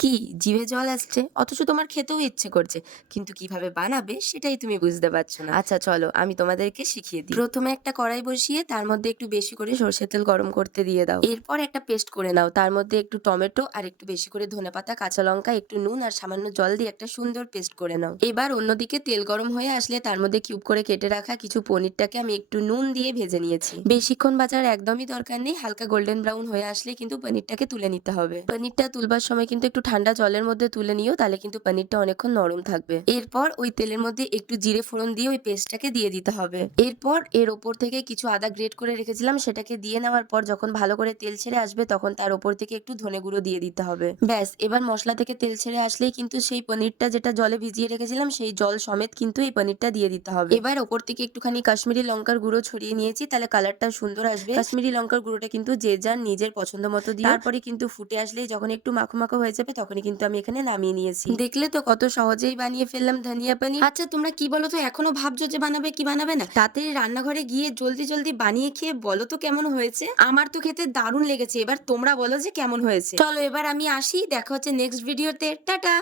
কি জিভে জল আসছে, অথচ তোমার খেতেও ইচ্ছে করছে, কিন্তু কিভাবে বানাবে সেটাই তুমি বুঝতে পারছো না। আচ্ছা চলো আমি তোমাদেরকে শিখিয়ে দিই। প্রথমে একটা কড়াই বসিয়ে তার মধ্যে একটু বেশি করে সরষের তেল গরম করতে দিয়ে দাও। এরপর একটা পেস্ট করে নাও, তার মধ্যে একটু টমেটো আর একটু বেশি করে ধনেপাতা, কাঁচা লঙ্কা, একটু নুন আর সামান্য জল দিয়ে একটা সুন্দর পেস্ট করে নাও। এবার অন্যদিকে তেল গরম হয়ে আসলে তার মধ্যে কিউব করে কেটে রাখা কিছু পনিরটাকে আমি একটু নুন দিয়ে ভেজে নিয়েছি। বেশিক্ষণ ভাজার একদমই দরকার নেই, হালকা গোল্ডেন ব্রাউন হয়ে আসলে কিন্তু পনিরটাকে তুলে নিতে হবে। পনিরটা তুলবার সময় কিন্তু একটু ঠান্ডা জলের মধ্যে তুলে নিও, তাহলে কিন্তু পনিরটা অনেকক্ষণ নরম থাকবে। এরপর ওই তেলের মধ্যে একটু জিরে ফোড়ন দিয়ে ওই পেস্টটাকে দিয়ে দিতে হবে। এরপর এর ওপর থেকে কিছু আদা গ্রেট করে রেখেছিলাম সেটাকে দিয়ে নেওয়ার পর যখন ভালো করে তেল ছেড়ে আসবে তখন তার ওপর থেকে একটু ধনে গুঁড়ো দিয়ে দিতে হবে। ব্যাস, এবার মশলা থেকে তেল ছেড়ে আসলেই কিন্তু সেই পনিরটা যেটা জলে ভিজিয়ে রেখেছিলাম সেই জল সমেত কিন্তু এই পনিরটা দিয়ে দিতে হবে। এবার ওপর থেকে একটুখানি কাশ্মীরি লঙ্কার গুঁড়ো ছড়িয়ে নিয়েছি, তাহলে কালারটা সুন্দর আসবে। কাশ্মীরি লঙ্কার গুঁড়োটা কিন্তু যে যার নিজের পছন্দ মতো দিয়ে, তারপরে কিন্তু ফুটে আসলেই যখন একটু মাখো মাখো হয়ে যাবে তখনই কিন্তু আমি এখানে নামিয়ে নিয়েছি। দেখলে তো কত সহজেই বানিয়ে ফেললাম ধনিয়া পানির। আচ্ছা তোমরা কি বলো তো, এখনো ভাবছো যে বানাবে কি বানাবে না? তাড়াতাড়ি রান্নাঘরে গিয়ে জলদি জলদি বানিয়ে খেয়ে বলো তো কেমন হয়েছে। আমার তো খেতে দারুণ লেগেছে, এবার তোমরা বলো যে কেমন হয়েছে। চলো এবার আমি আসি, দেখা হচ্ছে নেক্সট ভিডিওতে। টাটা।